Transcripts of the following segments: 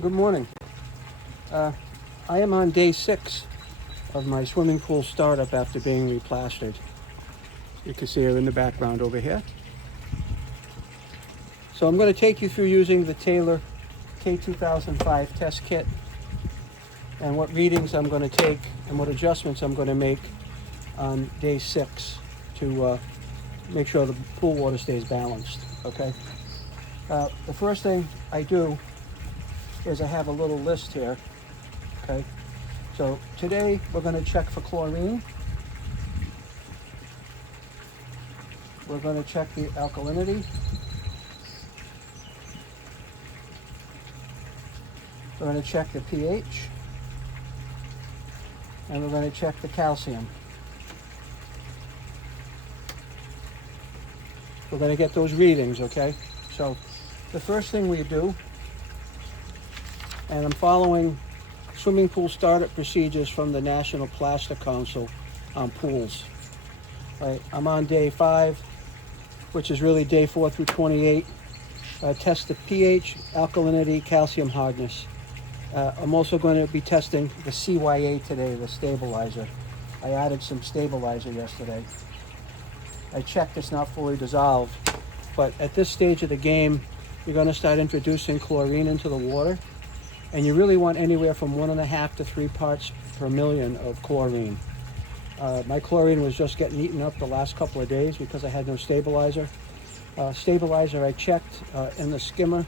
Good morning. I am on day 6 of my swimming pool startup after being replastered. You can see her in the background over here. So I'm going to take you through using the Taylor K2005 test kit and what readings I'm going to take and what adjustments I'm going to make on day 6 to make sure the pool water stays balanced. Okay. The first thing I do is I have a little list here. Okay. So today we're going to check for chlorine. We're going to check the alkalinity. We're going to check the pH. And we're going to check the calcium. We're going to get those readings, okay? So the first thing we do, and I'm following swimming pool startup procedures from the National Plaster Council on pools. Right, I'm on day 5, which is really day 4 through 28. Test the pH, alkalinity, calcium hardness. I'm also going to be testing the CYA today, the stabilizer. I added some stabilizer yesterday. I checked it's not fully dissolved, but at this stage of the game, you're going to start introducing chlorine into the water, and you really want anywhere from 1.5 to 3 parts per million of chlorine. My chlorine was just getting eaten up the last couple of days because I had no stabilizer. Stabilizer I checked in the skimmer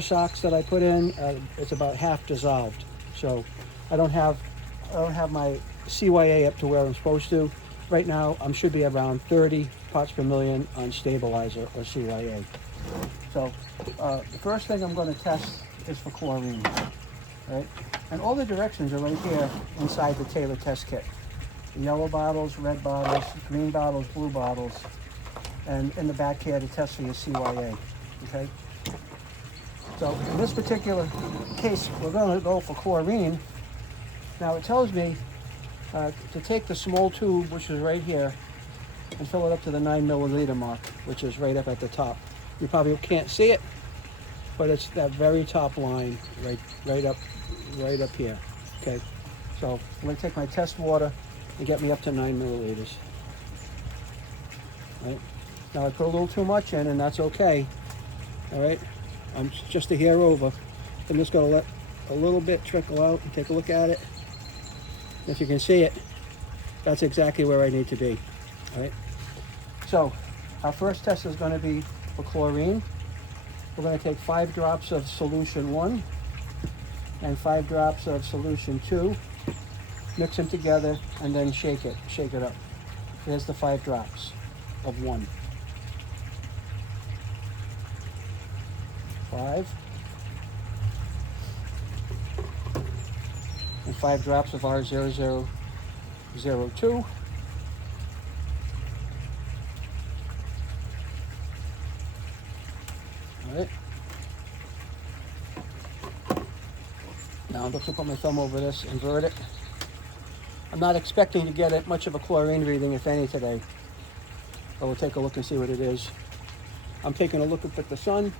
socks that I put in. It's about half dissolved, so I don't have my CYA up to where I'm supposed to. Right now, I should be around 30 parts per million on stabilizer or CYA. So the first thing I'm going to test is for chlorine, right? And all the directions are right here inside the Taylor test kit. The yellow bottles, red bottles, green bottles, blue bottles, and in the back here to test for your CYA, okay? So in this particular case, we're going to go for chlorine. Now it tells me to take the small tube, which is right here, and fill it up to the 9 milliliter mark, which is right up at the top. You probably can't see it, but it's that very top line, right up here. Okay, so I'm going to take my test water and get me up to 9 milliliters. Right. Now I put a little too much in, and that's okay. All right, I'm just a hair over. I'm just going to let a little bit trickle out and take a look at it. If you can see it, that's exactly where I need to be. All right. So our first test is going to be for chlorine. We're going to take 5 drops of solution 1 and 5 drops of solution 2, mix them together, and then shake it up. There's the 5 drops of 1. 5. And 5 drops of R0002. All right. Now I'm going to put my thumb over this, invert it. I'm not expecting to get much of a chlorine reading, if any, today. But we'll take a look and see what it is. I'm taking a look up at the sun.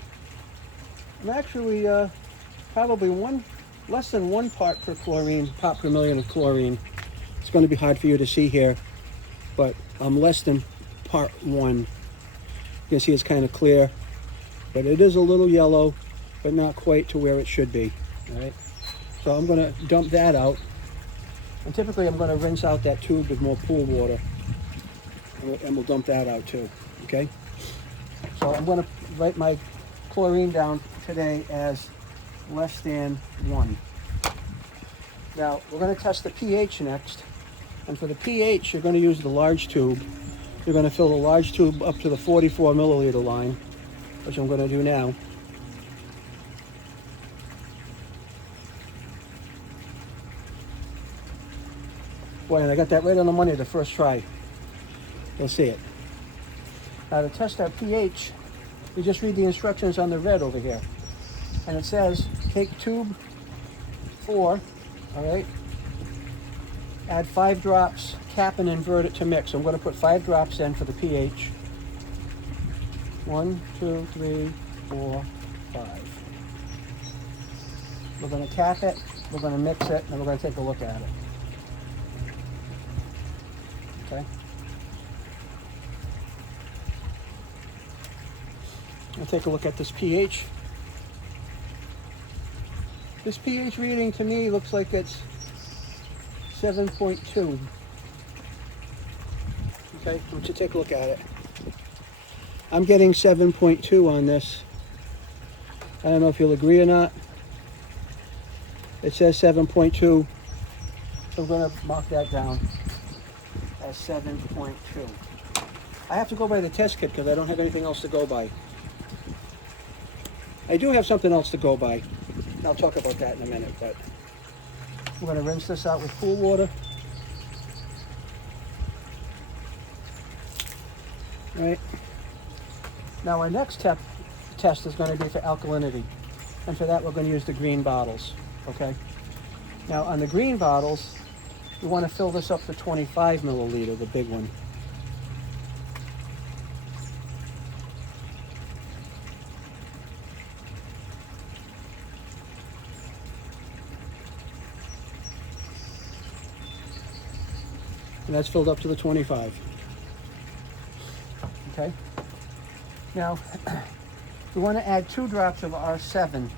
I'm actually probably less than 1 part per million of chlorine. It's going to be hard for you to see here, but I'm less than part 1. You can see it's kind of clear, but it is a little yellow, but not quite to where it should be. All right, so I'm going to dump that out, and typically I'm going to rinse out that tube with more pool water, and we'll dump that out too. Okay, so I'm going to write my chlorine down today as less than 1. Now we're going to test the pH next, and for the pH you're going to use the large tube. You're going to fill the large tube up to the 44 milliliter line, which I'm going to do now. Boy, and I got that right on the money the first try. You'll see it. Now to test our pH, we just read the instructions on the red over here. And it says, take tube 4, all right, add 5 drops, cap and invert it to mix. I'm going to put 5 drops in for the pH. 1, 2, 3, 4, 5. We're going to tap it, we're going to mix it, and we're going to take a look at it. Okay? We'll take a look at this pH. This pH reading to me looks like it's 7.2. Okay, why don't you take a look at it. I'm getting 7.2 on this. I don't know if you'll agree or not. It says 7.2, so I'm going to mark that down as 7.2. I have to go by the test kit because I don't have anything else to go by. I do have something else to go by. I'll talk about that in a minute, but we're going to rinse this out with pool water. Right. Now our next test is going to be for alkalinity. And for that we're going to use the green bottles. Okay. Now on the green bottles, we want to fill this up to 25 milliliter, the big one. And that's filled up to the 25. Okay. Now, we want to add 2 drops of R7.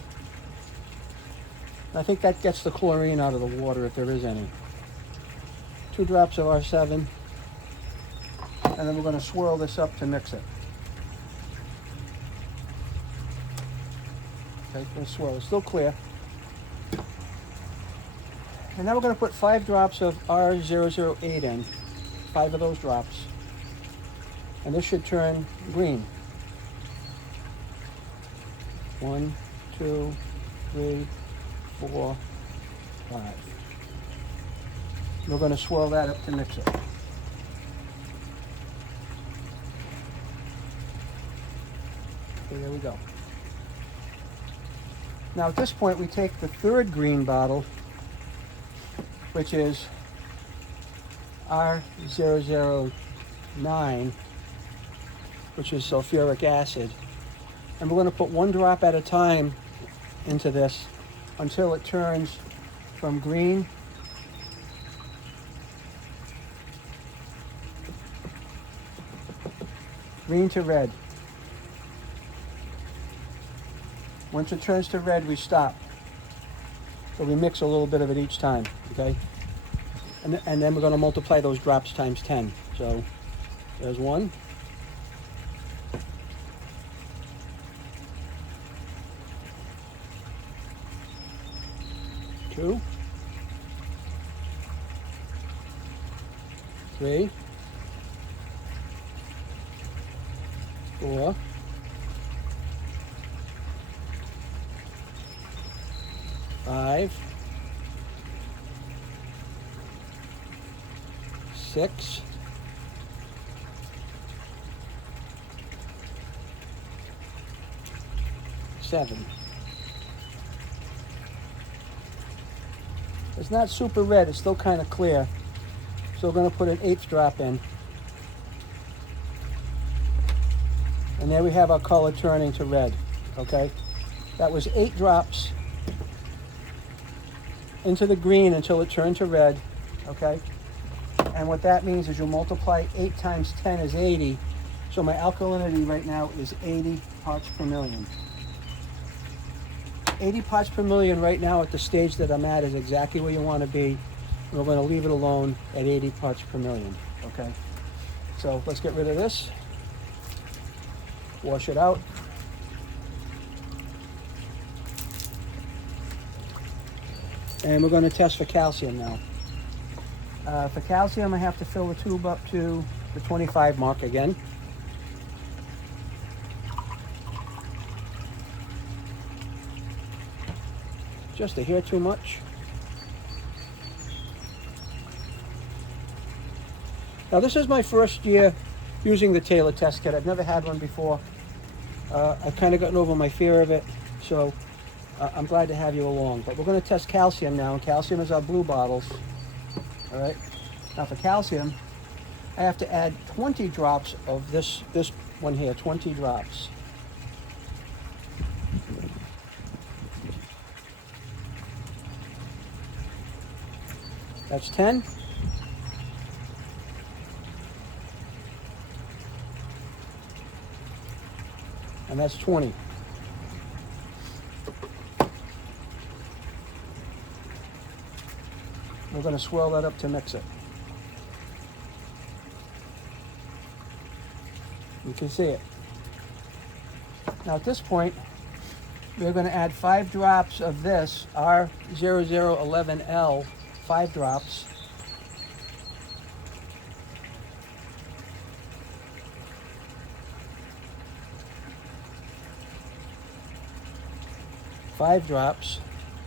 I think that gets the chlorine out of the water if there is any. 2 drops of R7. And then we're going to swirl this up to mix it. Okay, going to swirl. It's still clear. And now we're going to put 5 drops of R008 in. 5 of those drops. And this should turn green. 1, 2, 3, 4, 5. We're going to swirl that up to mix it. Okay, there we go. Now at this point we take the 3rd green bottle, which is R009, which is sulfuric acid. And we're going to put 1 drop at a time into this until it turns from green to red. Once it turns to red, we stop. So we mix a little bit of it each time, okay? And then we're going to multiply those drops times 10. So there's 1. 2, 3, 4, 5, 6, 7. It's not super red, it's still kind of clear. So we're going to put an 8th drop in. And there we have our color turning to red, okay? That was 8 drops into the green until it turned to red, okay? And what that means is you'll multiply 8 times 10 is 80. So my alkalinity right now is 80 parts per million. 80 parts per million right now at the stage that I'm at is exactly where you want to be. We're going to leave it alone at 80 parts per million, okay? So let's get rid of this. Wash it out. And we're going to test for calcium now. For calcium, I have to fill the tube up to the 25 mark again. Just a hair too much. Now this is my first year using the Taylor test kit. I've never had one before. I've kind of gotten over my fear of it, so I'm glad to have you along. But we're going to test calcium now, and calcium is our blue bottles. All right. Now for calcium, I have to add 20 drops of this one here, 20 drops. That's 10. And that's 20. We're going to swirl that up to mix it. You can see it. Now at this point, we're going to add 5 drops of this, R0011L, 5 drops.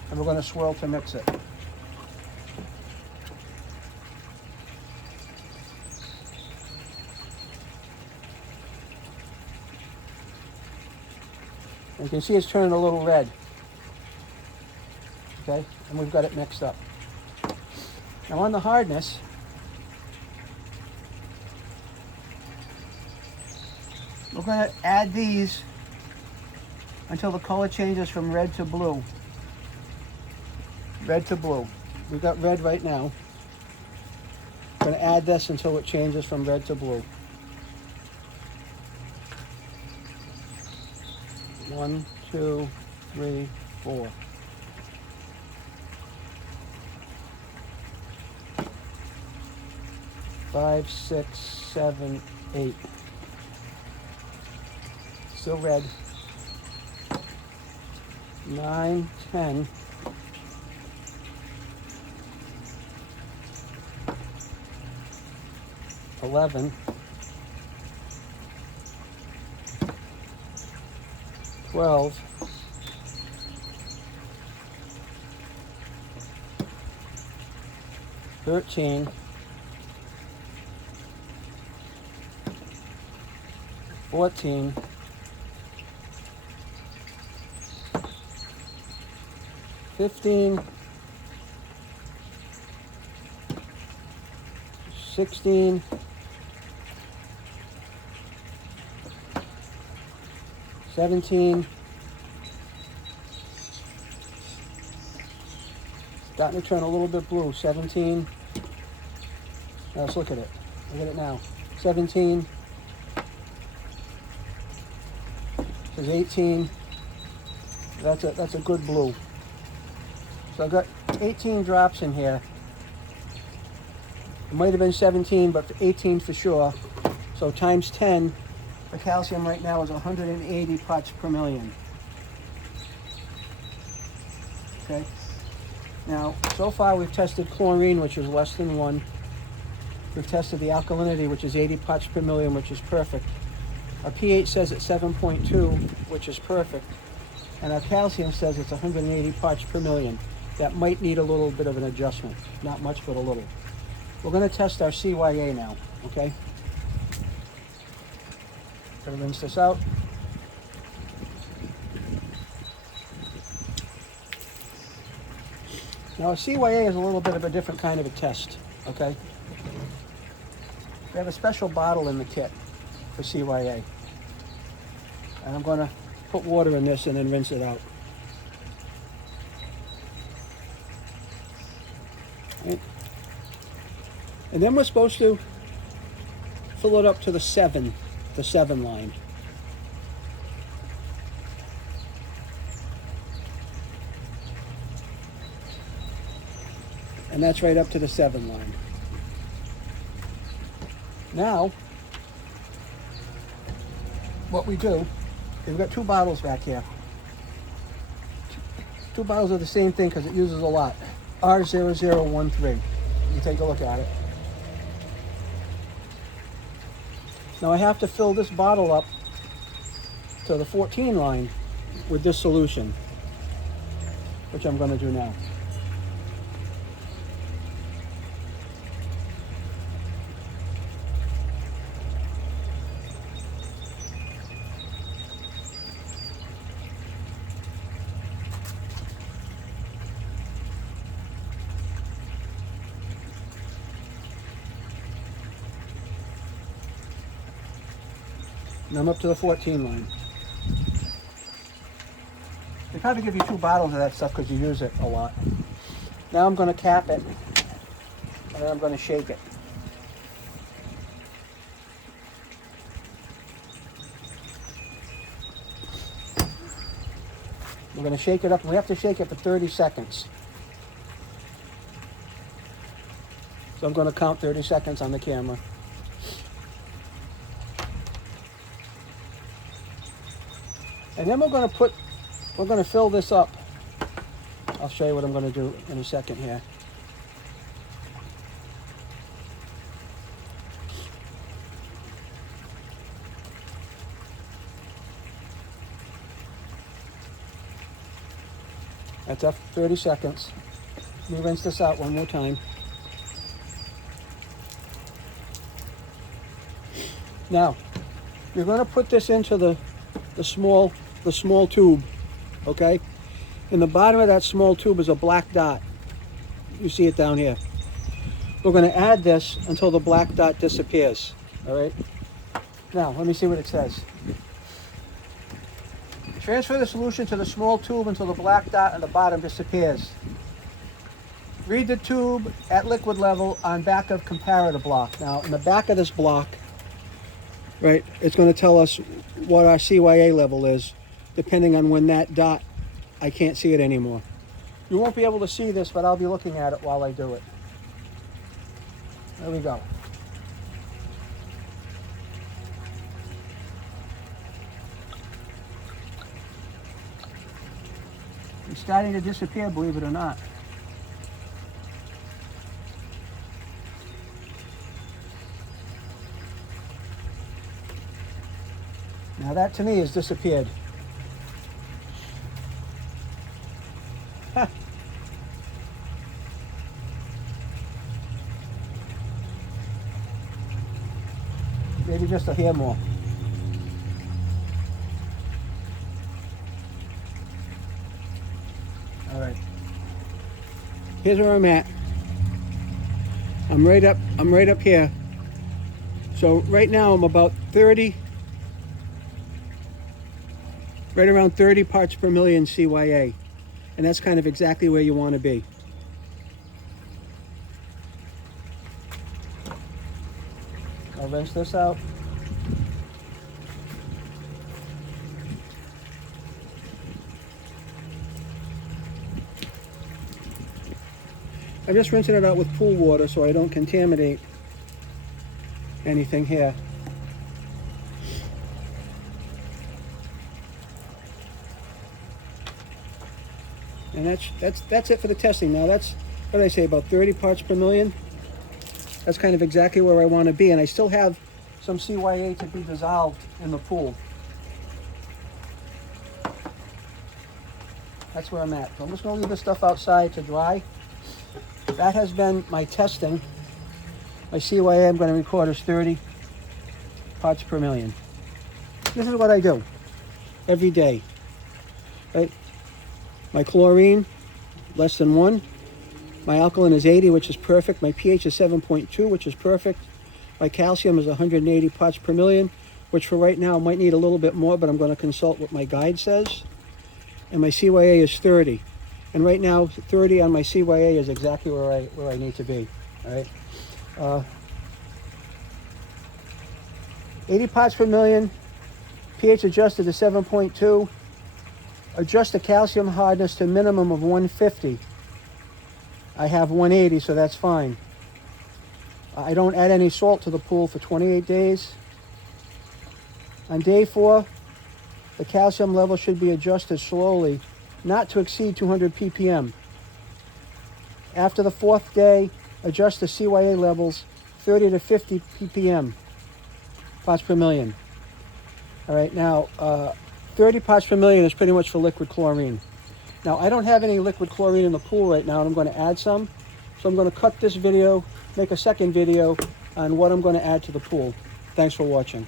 And we're going to swirl to mix it. And you can see it's turning a little red. Okay, and we've got it mixed up. Now on the hardness, we're going to add these until the color changes from red to blue. Red to blue. We've got red right now. We're going to add this until it changes from red to blue. 1, 2, 3, 4. Five, 6, 7, 8. Still red. 9, 10. 11. 12. 13. 14. 15. 16. 17. Starting to turn a little bit blue. 17. Now let's look at it. Look at it now. 17. There's 18. That's a good blue. So I've got 18 drops in here. It might have been 17, but 18 for sure. So times 10. The calcium right now is 180 parts per million. Okay. Now, so far we've tested chlorine, which is less than 1. We've tested the alkalinity, which is 80 parts per million, which is perfect. Our pH says it's 7.2, which is perfect. And our calcium says it's 180 parts per million. That might need a little bit of an adjustment. Not much, but a little. We're going to test our CYA now, okay? Gonna rinse this out. Now a CYA is a little bit of a different kind of a test, okay? We have a special bottle in the kit for CYA. And I'm gonna put water in this and then rinse it out. Right. And then we're supposed to fill it up to the 7 line. And that's right up to the 7 line. Now, what we do, we've got 2 bottles back here. 2 bottles of the same thing because it uses a lot. R0013. You take a look at it. Now I have to fill this bottle up to the 14 line with this solution, which I'm going to do now. And I'm up to the 14 line. They probably give you 2 bottles of that stuff because you use it a lot. Now I'm going to cap it and then I'm going to shake it. We're going to shake it up. We have to shake it for 30 seconds. So I'm going to count 30 seconds on the camera. And then we're going to fill this up. I'll show you what I'm going to do in a second here. That's after 30 seconds. Let me rinse this out one more time. Now, you're going to put this into the small tube, okay? In the bottom of that small tube is a black dot. You see it down here. We're going to add this until the black dot disappears, all right? Now, let me see what it says. Transfer the solution to the small tube until the black dot on the bottom disappears. Read the tube at liquid level on back of comparator block. Now, in the back of this block, right, it's going to tell us what our CYA level is, depending on when that dot, I can't see it anymore. You won't be able to see this, but I'll be looking at it while I do it. There we go. It's starting to disappear, believe it or not. Now that to me has disappeared. Maybe just a hair more. All right. Here's where I'm at. I'm right up here. So right now I'm about 30, right around 30 parts per million CYA. And that's kind of exactly where you want to be. I'll rinse this out. I'm just rinsing it out with pool water so I don't contaminate anything here. And that's it for the testing. Now that's, what did I say, about 30 parts per million? That's kind of exactly where I want to be, and I still have some CYA to be dissolved in the pool. That's where I'm at. So I'm just going to leave this stuff outside to dry. That has been my testing. My CYA I'm going to record is 30 parts per million. This is what I do every day, right? My chlorine, less than 1. My alkaline is 80, which is perfect. My pH is 7.2, which is perfect. My calcium is 180 parts per million, which for right now might need a little bit more, but I'm going to consult what my guide says. And my CYA is 30. And right now, 30 on my CYA is exactly where I need to be. All right. 80 parts per million, pH adjusted to 7.2. Adjust the calcium hardness to a minimum of 150. I have 180, so that's fine. I don't add any salt to the pool for 28 days. On day 4, the calcium level should be adjusted slowly, not to exceed 200 ppm. After the 4th day, adjust the CYA levels 30 to 50 ppm, parts per million. All right, now 30 parts per million is pretty much for liquid chlorine. Now, I don't have any liquid chlorine in the pool right now, and I'm going to add some. So I'm going to cut this video, make a second video on what I'm going to add to the pool. Thanks for watching.